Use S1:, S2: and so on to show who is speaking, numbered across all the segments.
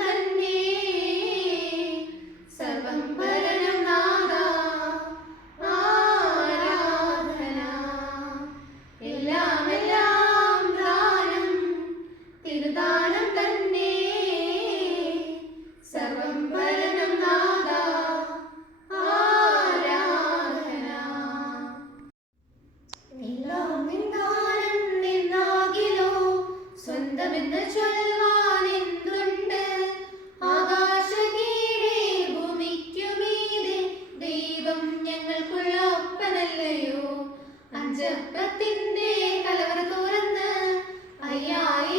S1: തന്നെ അഞ്ചപ്പത്തിന്റെ കലവറ തുറന്ന് അയ്യായി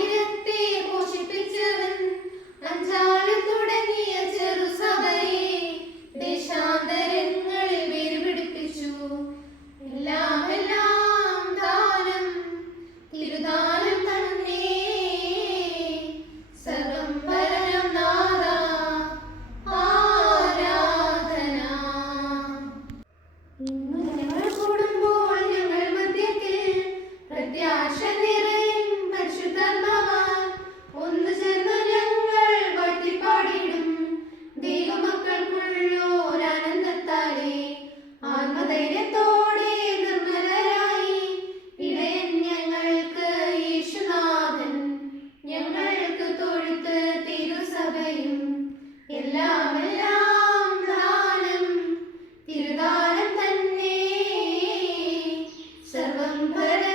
S1: அன்பரே